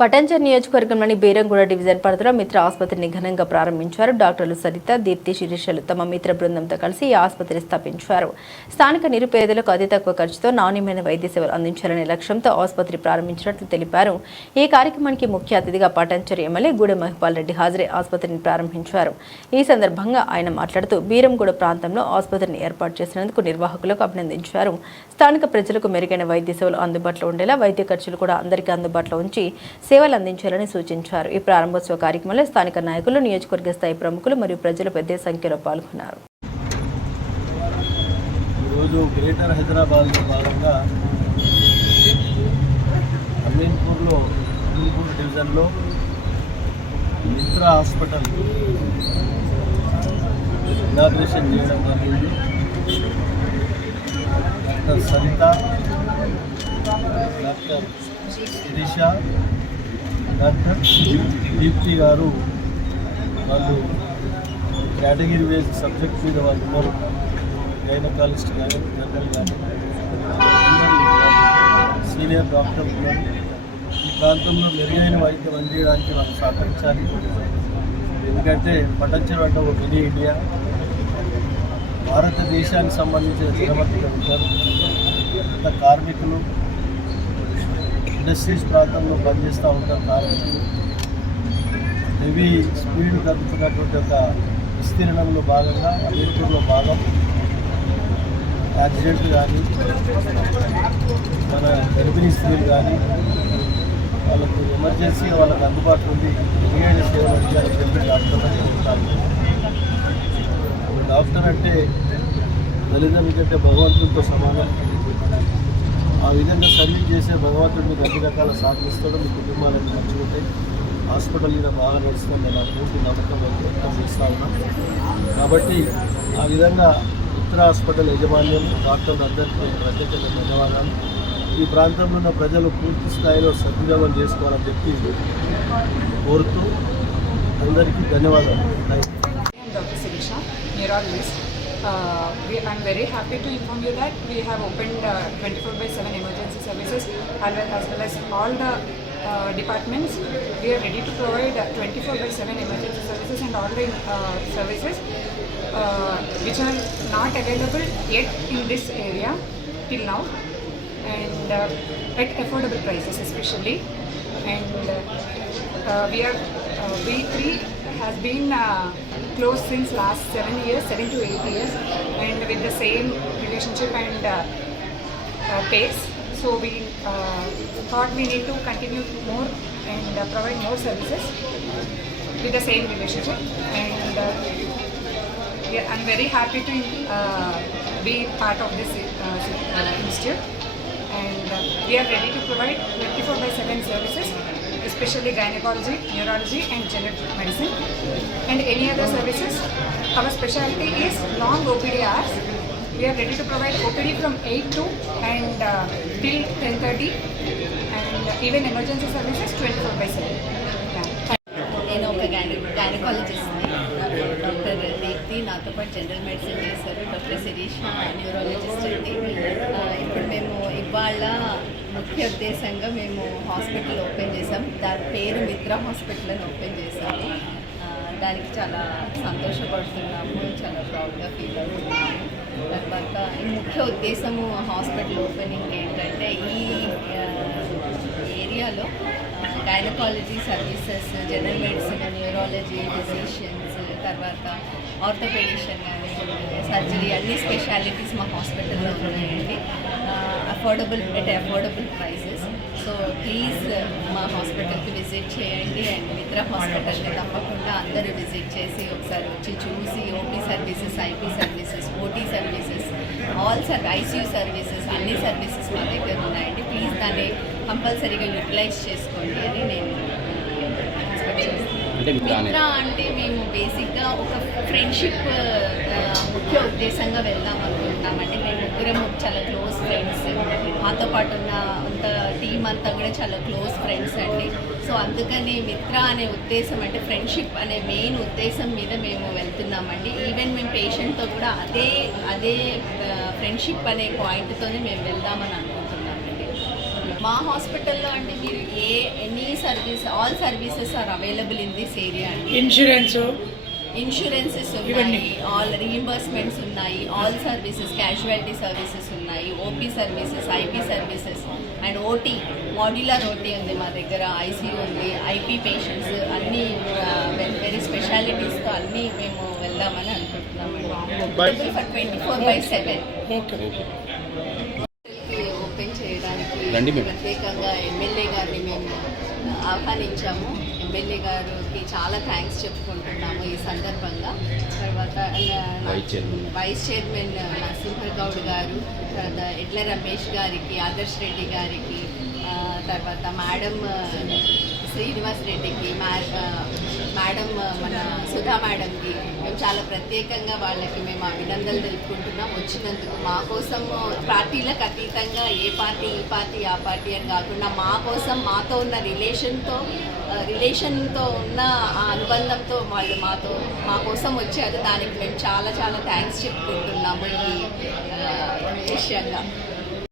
పటాన్చెరు నియోజకవర్గంలోని బీరంగూడ డివిజన్ పరిధిలో మిత్ర ఆసుపత్రిని ఘనంగా ప్రారంభించారు. డాక్టర్లు సరిత, దీప్తి, శిరీషలు తమ మిత్ర బృందంతో కలిసి ఈ ఆసుపత్రి స్థాపించారు. స్థానిక నిరుపేదలకు అతి తక్కువ ఖర్చుతో నాణ్యమైన వైద్య సేవలు అందించాలనే లక్ష్యంతో ఆసుపత్రి ప్రారంభించినట్లు తెలిపారు. ఈ కార్యక్రమానికి ముఖ్య అతిథిగా పటాన్చెరు ఎమ్మెల్యే గూడెం మహిపాల్ రెడ్డి హాజరై ఆసుపత్రిని ప్రారంభించారు. ఈ సందర్భంగా ఆయన మాట్లాడుతూ బీరంగూడ ప్రాంతంలో ఆసుపత్రిని ఏర్పాటు చేసినందుకు నిర్వాహకులకు అభినందించారు. స్థానిక ప్రజలకు మెరుగైన వైద్య సేవలు అందుబాటులో ఉండేలా వైద్య ఖర్చులు కూడా అందరికీ అందుబాటులో ఉంచి సేవలు అందించాలని సూచించారు. ఈ ప్రారంభోత్సవ కార్యక్రమంలో స్థానిక నాయకులు, నియోజకవర్గ స్థాయి ప్రముఖులు మరియు ప్రజలు పెద్ద సంఖ్యలో పాల్గొన్నారు. ఈరోజు గ్రేటర్ హైదరాబాద్లో భాగంగా అమీన్పూర్ డివిజన్లో మిత్ర హాస్పిటల్ ఇనాగ్రేషన్ చేయడం జరిగింది. Doctor Sarita, doctor Shirisha, doctor Deepti గారు వాళ్ళు కేటగిరీ వేస్ సబ్జెక్ట్ మీద వాళ్ళు ఉన్నారు. గైనకాలజిస్ట్ కానీ, జనరల్ కానీ, సీనియర్ డాక్టర్లు ఉన్నారు. ఈ ప్రాంతంలో మెరుగైన వైద్యం అందించడానికి మనం సహకరించాలి. ఎందుకంటే పటాన్చెరు అంటే ఒక మినీ ఇండియా. భారతదేశానికి సంబంధించిన దినమతిగా ఉంటారు. కార్మికులు ఇండస్ట్రీస్ ప్రాంతంలో పనిచేస్తూ ఉంటారు. కార్మికులు హెవీ స్పీడ్ కలుగుతున్నటువంటి ఒక విస్తీర్ణంలో భాగంగా అమీర్పూర్లో భాగం యాక్సిడెంట్ కానీ, మన గర్భిణీ స్త్రీలు కానీ వాళ్ళకు ఎమర్జెన్సీ వాళ్ళకు అందుబాటులో ఉంది మెరుగైన సేవలు అందించాలని చెప్పి డాక్టర్లు చెప్తారు. డాక్టర్ అంటే తల్లిదండ్రుల కంటే భగవంతుడితో సమానం. ఆ విధంగా సర్వీస్ చేసే భగవంతుడు మీకు అన్ని రకాల సాధిస్తాడు. మీ కుటుంబాలను మంచిగా హాస్పిటల్ మీద బాగా నడుస్తుంది. నేను పూర్తి నమ్మకం వ్యక్తం చేస్తూ ఉన్నాను. కాబట్టి ఆ విధంగా మిత్ర హాస్పిటల్ యాజమాన్యం, డాక్టర్లు అందరికీ ప్రత్యేకంగా ధన్యవాదాలు. ఈ ప్రాంతంలో ఉన్న ప్రజలు పూర్తి స్థాయిలో సద్వినియోగం చేసుకోవాలని చెప్పి కోరుతూ అందరికీ ధన్యవాదాలు. Dr. Sirisha, neurologist. I'm very happy to inform you that we have opened 24/7 emergency services as well as all the departments. We are ready to provide 24/7 emergency services and all the services which are not available yet in this area till now, and at affordable prices especially. And we3 has been closed since last 7 to 8 years, and with the same relationship and pace. So we thought we need to continue more and provide more services with the same relationship. And I'm very happy to be part of this institute. And we are ready to provide 24/7 services, especially gynecology, neurology and general medicine, and any other services. Our specialty is long OPD hours. We are ready to provide OPD from 8 to and till 10:30, and even emergency services 24/7. నేను ఒక గైనకాలజిస్ట్ని. Doctor Deepti నాతో పాటు general medicine చేశారు. Doctor Sirisha neurologist అండి. ఇప్పుడు మేము ఇవాళ ముఖ్య ఉద్దేశంగా మేము హాస్పిటల్ ఓపెన్ చేసాం. దాని పేరు మిత్ర హాస్పిటల్ అని ఓపెన్ చేసాము. దానికి చాలా సంతోషపడుతున్నాము, చాలా ప్రౌడ్గా ఫీల్ అవుతున్నాము. తర్వాత ఈ ముఖ్య ఉద్దేశము హాస్పిటల్ ఓపెనింగ్ ఏంటంటే ఈ ఏరియాలో gynaecology services, general medicine, neurology, physicians, తర్వాత ఆర్థోపెడిషన్ కానీ సర్జరీ అన్ని స్పెషాలిటీస్ మా హాస్పిటల్లో ఉన్నాయండి. Affordable prices. సో ప్లీజ్ మా హాస్పిటల్కి విజిట్ చేయండి. అండ్ మిత్ర హాస్పిటల్ని తప్పకుండా అందరూ విజిట్ చేసి ఒకసారి వచ్చి చూసి OP services, IP services, OT services, ICU services అన్ని సర్వీసెస్ మా దగ్గర ఉన్నాయండి. ప్లీజ్ దాన్ని కంపల్సరీగా యూటిలైజ్ చేసుకోండి అని నేను ఎక్స్పెక్ట్ చేస్తాను. మిత్ర అంటే మేము బేసిక్గా ఒక ఫ్రెండ్షిప్ ముఖ్య ఉద్దేశంగా వెళ్దాం అనుకుంటామండి. మేము ముగ్గురము చాలా క్లోజ్ ఫ్రెండ్స్. మాతో పాటు ఉన్న అంత టీం అంతా కూడా చాలా క్లోజ్ ఫ్రెండ్స్ అండి. సో అందుకని మిత్ర అనే ఉద్దేశం అంటే ఫ్రెండ్షిప్ అనే మెయిన్ ఉద్దేశం మీద మేము వెళ్తున్నామండి. ఈవెన్ మేము పేషెంట్తో కూడా అదే ఫ్రెండ్షిప్ అనే పాయింట్తోనే మేము వెళ్దామని అనుకుంటున్నామండి. మా హాస్పిటల్లో అంటే మీరు any service, all services are available in this area అండి. ఇన్సూరెన్సెస్ ఉన్నాయి, ఆల్ రీయింబర్స్మెంట్స్ ఉన్నాయి, ఆల్ సర్వీసెస్, క్యాజువాలిటీ సర్వీసెస్ ఉన్నాయి, OP services, IP services and OT, modular OT ఉంది మా దగ్గర, ఐసీయూ ఉంది, ఐపీ పేషెంట్స్ అన్నీ వెరీ స్పెషాలిటీస్తో అన్నీ మేము వెళ్దామని అనుకుంటున్నాము. ఫర్ 24/7 ఓపెన్ చేయడానికి ప్రత్యేకంగా ఎమ్మెల్యే గారిని మేము ఆహ్వానించాము. ఎమ్మెల్యే గారికి చాలా థ్యాంక్స్ చెప్పుకుంటున్నాము ఈ సందర్భంగా. తర్వాత వైస్ చైర్మన్ నరసింహగౌడ్ గారు, తర్వాత ఎడ్ల రమేష్ గారికి, ఆదర్శ్ రెడ్డి గారికి, తర్వాత మేడం శ్రీనివాస్ రెడ్డికి, మేడం మన సుధా మేడంకి మేము చాలా ప్రత్యేకంగా వాళ్ళకి మేము అభినందనలు తెలుపుకుంటున్నాం వచ్చినందుకు. మా కోసం పార్టీలకు అతీతంగా ఏ పార్టీ ఈ పార్టీ ఆ పార్టీ అని కాకుండా మా కోసం మాతో ఉన్న రిలేషన్తో ఉన్న ఆ అనుబంధంతో వాళ్ళు మా కోసం వచ్చారు. దానికి మేము చాలా చాలా థ్యాంక్స్ చెప్పుకుంటున్నాము ఈ విషయంగా.